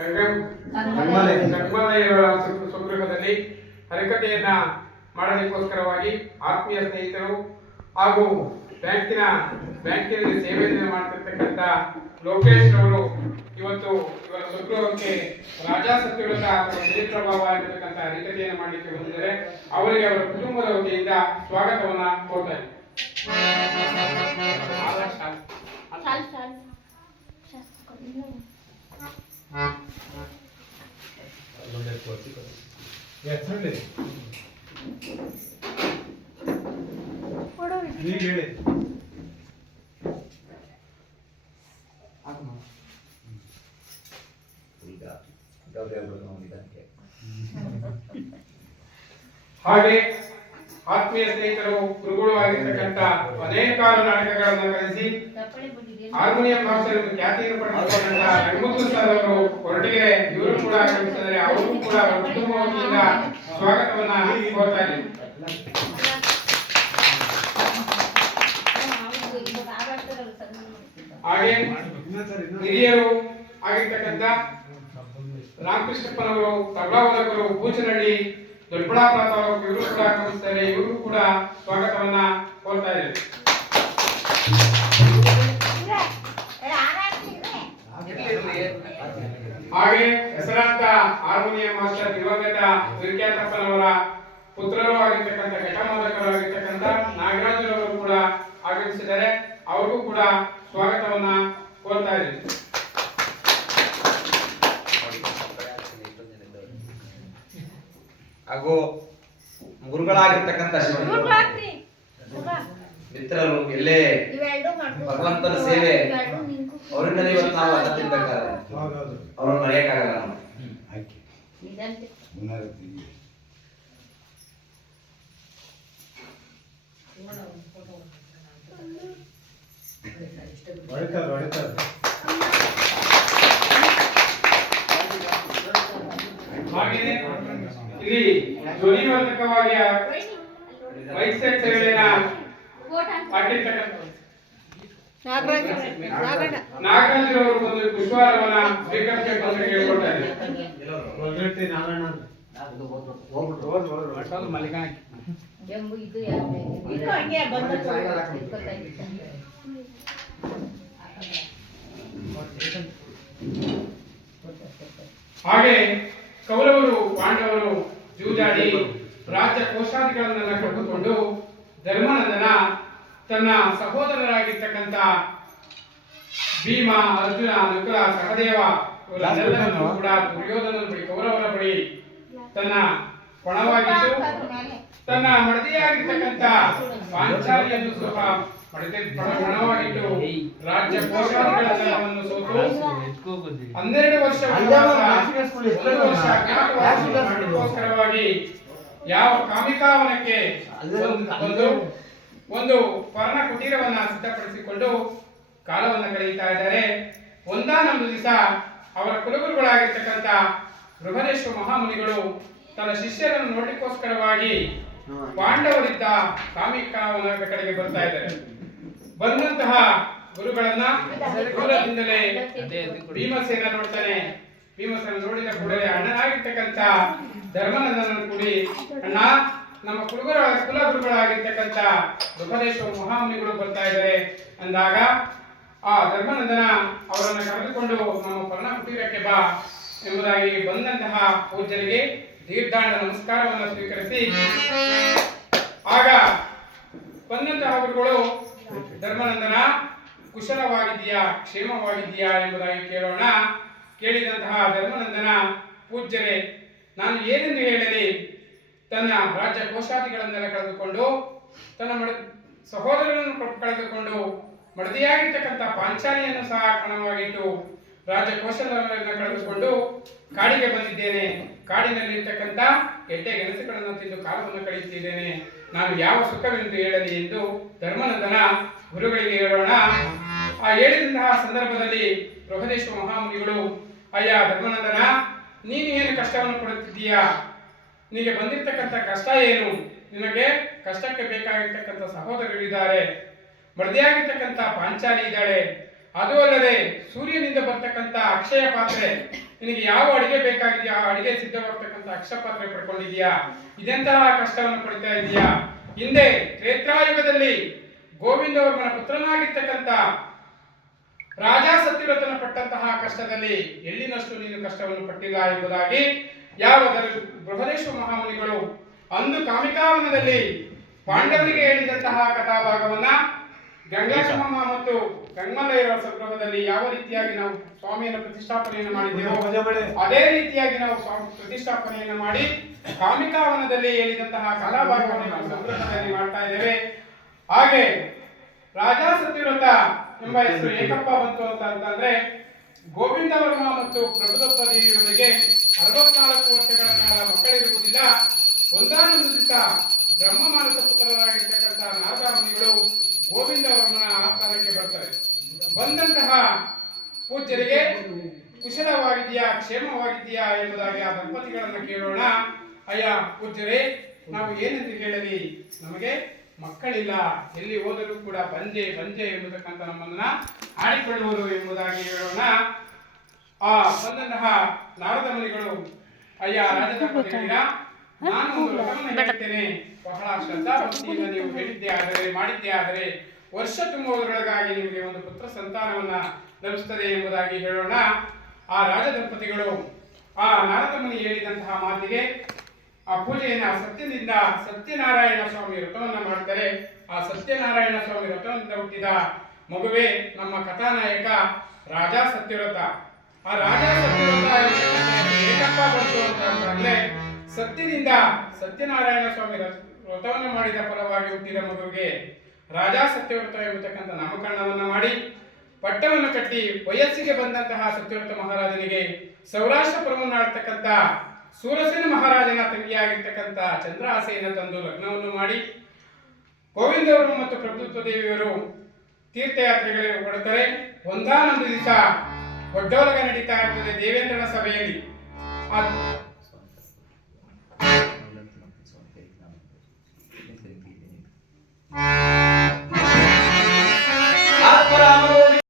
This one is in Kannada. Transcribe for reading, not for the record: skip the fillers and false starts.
ಗಂಗಮ್ಮನೆಯವರ ಸ್ವಗೃಹದಲ್ಲಿ ಹರಿಕಥೆಯನ್ನ ಮಾಡಲಿಕ್ಕೋಸ್ಕರವಾಗಿ ಆತ್ಮೀಯ ಸ್ನೇಹಿತರು ಹಾಗೂ ಬ್ಯಾಂಕಿನಲ್ಲಿ ಸೇವೆಯನ್ನು ಮಾಡ್ತಿರ್ತಕ್ಕಂಥ ಲೋಕೇಶ್ ಅವರು ಇವತ್ತು ಇವರ ಸ್ವಗೃಹಕ್ಕೆ ರಾಜಾಸತ್ಯುಲಕ ಅಥವಾ ಚರಿತ್ರಭಾವ ಎಂಬತಕ್ಕಂಥ ಹರಿಕಥೆಯನ್ನು ಮಾಡಲಿಕ್ಕೆ ಬಂದಿದ್ದಾರೆ. ಅವರಿಗೆ ಅವರ ಕುಟುಂಬದ ವತಿಯಿಂದ ಸ್ವಾಗತವನ್ನ ಕೋರ್ತಾ ಹಾಗೆ ಆತ್ಮೀಯ ಸ್ನೇಹಿತರು ಗುರುಗಳು ಆಗಿರ್ತಕ್ಕಂಥ ಅನೇಕಾರು ನಾಟಕಗಳನ್ನು ಕಲಿಸಿ ಹಾರ್ಮೋನಿಯಂ ಭಾಷೆಯಲ್ಲಿ ಖ್ಯಾತಿಯನ್ನು ಪಡೆದುಕೊಂಡಂತ ರಂಗಮುತ್ತು ಸರ್ ಅವರು ಹೊರಟಿಗೆ ಇವರು ಕೂಡ ಆಗಮಿಸಿದರೆ ಅವರು ಕೂಡ ಕುಟುಂಬ ವತಿಯಿಂದ ಸ್ವಾಗತವನ್ನ ಕೋರ್ತಾ ಇದ್ದಾರೆ. ಹಾಗೆ ಹಿರಿಯರು ಆಗಿರ್ತಕ್ಕಂಥ ರಾಮಕೃಷ್ಣಪ್ಪನವರು ತಬಲಾವಾದಕರು ಬೂಚನಹಳ್ಳಿ ದೊಡ್ಡಬಳ್ಳಾಪುರ ತಾಲೂಕು ಇವರು ಕೂಡ ಆಗಮಿಸ್ತಾರೆ. ಇವರು ಕೂಡ ಸ್ವಾಗತವನ್ನ ಕೋರ್ತಾ ಇದ್ದಾರೆ. ಹಾಗೆ ಹೆಸರಾಂತ ಹಾರ್ಮೋನಿಯಂ ಮಾಸ್ಟರ್ ದಿವಂಗತ ವಿಖ್ಯಾತಪ್ಪನವರ ಪುತ್ರರು ಆಗಿರ್ತಕ್ಕಂಥ ಘಟಮೋದಕರು ಆಗಿರ್ತಕ್ಕಂಥ ನಾಗರಾಜರವರು ಕೂಡ ಆಗಮಿಸಿದ್ದಾರೆ. ಅವ್ರಿಗೂ ಕೂಡ ಸ್ವಾಗತವನ್ನ ಕೋರ್ತಾ ಇದ್ದಾರೆ. ಹಾಗೂ ಗುರುಗಳಾಗಿರ್ತಕ್ಕಂಥ ಮಿತ್ರರು ಎಲ್ಲೇ ಭಗವಂತನ ಸೇವೆ ಅವರಿಂದಲೇ ಇವತ್ತು ನಾವು ಅನ್ನ ತಿನ್ಬೇಕಾದ್ರೆ ಅವ್ರನ್ನ ಮರೆಯಕ್ಕಾಗಲ್ಲ. ಹಾಗೆಯೇ ಇಲ್ಲಿ ಧ್ವನಿವರ್ಧಕವಾಗಿ ವೈದ್ಯ ಸೇವೆಯನ್ನ ಮಾಡಿರ್ತಕ್ಕಂಥ ನಾಗರಾಜರವರು ಒಂದು ಪುಷ್ಪಹಾರವನ್ನ ಸ್ವೀಕರಿಸಬೇಕು ಅಂತ ಕೇಳ್ಕೊಳ್ತಾರೆ. ಹಾಗೆ ಕೌರವರು ಪಾಂಡವರು ಜೂಜಾಡಿ ರಾಜ್ಯ ಕೋಶಾಧಿಗಳನ್ನೆಲ್ಲ ಕಳೆದುಕೊಂಡು ಧರ್ಮನಂದನ ತನ್ನ ಸಹೋದರರಾಗಿರ್ತಕ್ಕಂಥ ಭೀಮ, ಅರ್ಜುನ, ನಕುಲ, ಸಹದೇವ ಇವರೆಲ್ಲರನ್ನೂ ಕೂಡ ದುರ್ಯೋಧನನ ಬಳಿ ಕೌರವರ ಬಳಿ ತನ್ನ ಪಣವಾಗಿದ್ದು ತನ್ನ ಮಡದಿಯಾಗಿರ್ತಕ್ಕಂಥ ಪಾಂಚಾಲಿಯನ್ನು ಸಹ ಪಣವಾಗಿಟ್ಟು ರಾಜ್ಯ ಕೋಶಾಧಿಗಳೆಲ್ಲವನ್ನು ಸೋತು 12 ವರ್ಷ ಅಜ್ಞಾತವಾಸಕ್ಕೋಸ್ಕರವಾಗಿ ಯಾವ ಕಾಮಿಕಾವನಕ್ಕೆ ಒಂದು ಪರ್ಣ ಕುಟೀರವನ್ನ ಸಿದ್ಧಪಡಿಸಿಕೊಂಡು ಕಾಲವನ್ನು ಕಳೆಯುತ್ತಾ ಇದ್ದಾರೆ. ಒಂದಾನೊಂದು ದಿವಸ ಅವರ ಕುಲಗುರುಗಳಾಗಿರ್ತಕ್ಕಂಥ ಬೃಹದೇಶ್ವರ ಮಹಾಮುನಿಗಳು ತನ್ನ ಶಿಷ್ಯರನ್ನು ನೋಡಲಿಕ್ಕೋಸ್ಕರವಾಗಿ ಪಾಂಡವರಿದ್ದ ಕಾಮಿಕಾವನದ ಕಡೆಗೆ ಬರ್ತಾ ಇದ್ದಾರೆ. ಬಂದಂತಹ ಗುರುಗಳನ್ನ ದೂರದಿಂದಲೇ ಭೀಮಸೇನ ನೋಡ್ತಾನೆ. ಭೀಮಸೇನ ನೋಡಿದ ಕೂಡಲೇ ಅಣ್ಣನಾಗಿರ್ತಕ್ಕಂಥ ಧರ್ಮನಂದನನ್ನು ಕೂಡಿ, ಅಣ್ಣ, ನಮ್ಮ ಕುಲಗುರುಗಳಾಗಿರ್ತಕ್ಕಂಥ ಬೃಹದೇಶ್ವರ ಮಹಾಮುನಿಗಳು ಬರ್ತಾ ಇದ್ದಾರೆ ಅಂದಾಗ ಆ ಧರ್ಮನಂದನ ಅವರನ್ನು ಕರೆದುಕೊಂಡು ನಮ್ಮ ಪರ್ಣ ಕುಟೀರಕ್ಕೆ ಬಾ ಎಂಬುದಾಗಿ ಬಂದಂತಹ ಪೂಜ್ಯರಿಗೆ ದೀರ್ಘಾಂಡ ನಮಸ್ಕಾರವನ್ನು ಸ್ವೀಕರಿಸಿ, ಆಗ ಬಂದಂತಹ ಗುರುಗಳು ಧರ್ಮನಂದನ ಕುಶಲವಾಗಿದೆಯಾ, ಕ್ಷೇಮವಾಗಿದೆಯಾ ಎಂಬುದಾಗಿ ಕೇಳೋಣ. ಕೇಳಿದಂತಹ ಧರ್ಮನಂದನ, ಪೂಜ್ಯರೇ, ನಾನು ಏನೆಂದು ಹೇಳಲಿ? ತನ್ನ ರಾಜ್ಯ ಕೋಶಾಧಿಗಳನ್ನೆಲ್ಲ ಕಳೆದುಕೊಂಡು ತನ್ನ ಸಹೋದರನನ್ನು ಕಳೆದುಕೊಂಡು ಮಡದಿಯಾಗಿರ್ತಕ್ಕಂಥ ಪಾಂಚಾಲಿಯನ್ನು ಸಹ ಕಣವಾಗಿಟ್ಟು ರಾಜ್ಯ ಕೌಶಲ್ಯಗಳನ್ನು ಕಳೆದುಕೊಂಡು ಕಾಡಿಗೆ ಬಂದಿದ್ದೇನೆ. ಕಾಡಿನಲ್ಲಿರ್ತಕ್ಕಂಥ ಗೆಡ್ಡೆ ಗೆಣಸುಗಳನ್ನು ತಿಂದು ಕಾಲವನ್ನು ಕಳೆಯುತ್ತಿದ್ದೇನೆ. ನಾನು ಯಾವ ಸುಖವೆಂದು ಹೇಳಲಿ ಎಂದು ಧರ್ಮನಂದನ ಗುರುಗಳಿಗೆ ಹೇಳೋಣ. ಆ ಹೇಳಿದಂತಹ ಸಂದರ್ಭದಲ್ಲಿ ಬೃಹದೇಶ್ವರ ಮಹಾಮುನಿಗಳು, ಅಯ್ಯ ಧರ್ಮನಂದನ, ನೀನು ಏನು ಕಷ್ಟವನ್ನು ಪಡುತ್ತಿದ್ದೀಯಾ? ನಿನಗೆ ಬಂದಿರತಕ್ಕಂಥ ಕಷ್ಟ ಏನು? ನಿನಗೆ ಕಷ್ಟಕ್ಕೆ ಬೇಕಾಗಿರ್ತಕ್ಕಂಥ ಸಹೋದರರಿದ್ದಾರೆ, ಮಡದಿಯಾಗಿರ್ತಕ್ಕಂಥ ಪಾಂಚಾಲಿ ಇದ್ದಾಳೆ, ಅದು ಅಲ್ಲದೆ ಸೂರ್ಯನಿಂದ ಬರ್ತಕ್ಕಂಥ ಅಕ್ಷಯ ಪಾತ್ರೆ ನಿನಗೆ ಯಾವ ಅಡಿಗೆ ಬೇಕಾಗಿದೆಯಾ ಆ ಅಡಿಗೆ ಸಿದ್ಧವಾಗ್ತಕ್ಕಂಥ ಅಕ್ಷಪಾತ್ರೆ ಪಡ್ಕೊಂಡಿದ್ಯಾ, ಇದೆಂತಹ ಕಷ್ಟವನ್ನು ಪಡ್ತಾ ಇದೆಯಾ. ಹಿಂದೆ ತ್ರೇತಾಯುಗದಲ್ಲಿ ಗೋವಿಂದವರ್ಮನ ಪುತ್ರನಾಗಿರ್ತಕ್ಕಂಥ ರಾಜ ಸತ್ಯವ್ರತನ ಪಟ್ಟಂತಹ ಕಷ್ಟದಲ್ಲಿ ಎಳ್ಳಿನಷ್ಟು ನೀನು ಕಷ್ಟವನ್ನು ಪಟ್ಟಿಲ್ಲ ಎಂಬುದಾಗಿ ಯಾವ ಬೃಹದೇಶ್ವರ ಮಹಾಮುನಿಗಳು ಅಂದು ಕಾಮಿಕಾವನದಲ್ಲಿ ಪಾಂಡವರಿಗೆ ಹೇಳಿದಂತಹ ಕಥಾಭಾಗವನ್ನ ಗಂಗಾಶಮ್ಮ ಮತ್ತು ಗಂಗಮಲ್ಲಯ್ಯರ ಸಂಭ್ರಮದಲ್ಲಿ ಯಾವ ರೀತಿಯಾಗಿ ನಾವು ಸ್ವಾಮಿಯನ್ನು ಪ್ರತಿಷ್ಠಾಪನೆಯನ್ನು ಮಾಡಿದ್ದೇವೋ ಅದೇ ರೀತಿಯಾಗಿ ನಾವು ಸ್ವಾಮಿ ಪ್ರತಿಷ್ಠಾಪನೆಯನ್ನು ಮಾಡಿ ಕಾಮಿಕಾವನದಲ್ಲಿ ಹೇಳಿದಂತಹ ಕಥಾಭಾಗವನ್ನು ನಾವು ಸಂಭ್ರಮದಲ್ಲಿ ಮಾಡ್ತಾ ಇದ್ದೇವೆ. ಹಾಗೆ ರಾಜ ಸತ್ಯವ್ರತ ಎಂಬ ಹೆಸರು ಏಕಪ್ಪ ಬಂತು ಅಂತಂದ್ರೆ ಗೋವಿಂದವರ್ಮ ಮತ್ತು ಪ್ರಭುದತ್ತ ದೇವಿಯವರಿಗೆ 64 ವರ್ಷಗಳ ಕಾಲ ಮಕ್ಕಳಿರುವುದಿಲ್ಲ. ಒಂದಾನೊಂದು ದಿವಸ ಬ್ರಹ್ಮ ಮಾನಸ ಪುತ್ರರಾಗಿರ್ತಕ್ಕಂಥ ನಾರದ ಮುನಿಗಳು ಗೋವಿಂದವರ್ಮನ ಆಸ್ಥಾನಕ್ಕೆ ಬರ್ತಾರೆ. ಬಂದಂತಹ ಪೂಜ್ಯರಿಗೆ ಕುಶಲವಾಗಿದೆಯಾ ಕ್ಷೇಮವಾಗಿದೆಯಾ ಎಂಬುದಾಗಿ ಆ ದಂಪತಿಗಳನ್ನು ಕೇಳೋಣ. ಅಯ್ಯ ಪೂಜ್ಯರೇ, ನಾವು ಏನೆಂದು ಕೇಳಲಿ, ನಮಗೆ ಮಕ್ಕಳಿಲ್ಲ, ಎಲ್ಲಿ ಹೋದರೂ ಕೂಡ ಬಂಜೆ ಬಂಜೆ ಎಂಬುದಕ್ಕಂತ ನಮ್ಮನ್ನ ಆಡಿಕೊಳ್ಳುವರು ಎಂಬುದಾಗಿ ಹೇಳೋಣ. ಆ ಬಂದಂತಹ ನಾರದ ಮುನಿಗಳು, ಅಯ್ಯ ರಾಜದಂಪತಿಗಳಿರ, ನಾನು ಒಂದು ವ್ರತವನ್ನು ಹೇಳುತ್ತೇನೆ, ಬಹಳ ಶ್ರದ್ಧಾ ಭಕ್ತಿಯಿಂದ ನೀವು ಹೇಳಿದ್ದೇ ಆದರೆ ಮಾಡಿದ್ದೇ ಆದರೆ ವರ್ಷ ತುಂಬುವುದರೊಳಗಾಗಿ ನಿಮಗೆ ಒಂದು ಪುತ್ರ ಸಂತಾನವನ್ನ ಲಭಿಸುತ್ತದೆ ಎಂಬುದಾಗಿ ಹೇಳೋಣ. ಆ ರಾಜದಂಪತಿಗಳು ಆ ನಾರದ ಮುನಿ ಹೇಳಿದಂತಹ ಮಾತಿಗೆ ಆ ಪೂಜೆಯನ್ನ ಸತ್ಯದಿಂದ ಸತ್ಯನಾರಾಯಣ ಸ್ವಾಮಿ ವ್ರತವನ್ನ ಮಾಡ್ತಾರೆ. ಆ ಸತ್ಯನಾರಾಯಣ ಸ್ವಾಮಿ ವ್ರತದಿಂದ ಹುಟ್ಟಿದ ಮಗುವೇ ನಮ್ಮ ಕಥಾನಾಯಕ ರಾಜ ಸತ್ಯವ್ರತ. ಆ ರಾಜ ಸತ್ಯವ್ರತ ಏಕಪ್ಪ ಬಂತು ಅಂತಂದ್ರೆ ಸತ್ಯದಿಂದ ಸತ್ಯನಾರಾಯಣ ಸ್ವಾಮಿ ವ್ರತವನ್ನು ಮಾಡಿದ ಫಲವಾಗಿ ಹುಟ್ಟಿದ ಮಗುವಿಗೆ ರಾಜ ಸತ್ಯವ್ರತ ಎಂಬತಕ್ಕಂಥ ನಾಮಕರಣವನ್ನ ಮಾಡಿ ಪಟ್ಟವನ್ನು ಕಟ್ಟಿ ವಯಸ್ಸಿಗೆ ಬಂದಂತಹ ಸತ್ಯವ್ರತ ಮಹಾರಾಜನಿಗೆ ಸೌರಾಷ್ಟ್ರಪುರವನ್ನು ಆಡ್ತಕ್ಕಂಥ ಸೂರಸೇನ ಮಹಾರಾಜನ ತಂಗಿಯಾಗಿರ್ತಕ್ಕಂಥ ಚಂದ್ರಹಾಸೆಯನ್ನು ತಂದು ಲಗ್ನವನ್ನು ಮಾಡಿ ಗೋವಿಂದವರು ಮತ್ತು ಪ್ರಭುತ್ವ ದೇವಿಯವರು ತೀರ್ಥಯಾತ್ರೆಗಳಿಗೆ ಹೊರಡ್ತಾರೆ. ಒಂದಾನೊಂದು ದಿವಸ ಒಡ್ಡೋಲಗ ನಡೀತಾ ಇರ್ತದೆ ದೇವೇಂದ್ರನ ಸಭೆಯಲ್ಲಿ. ಆ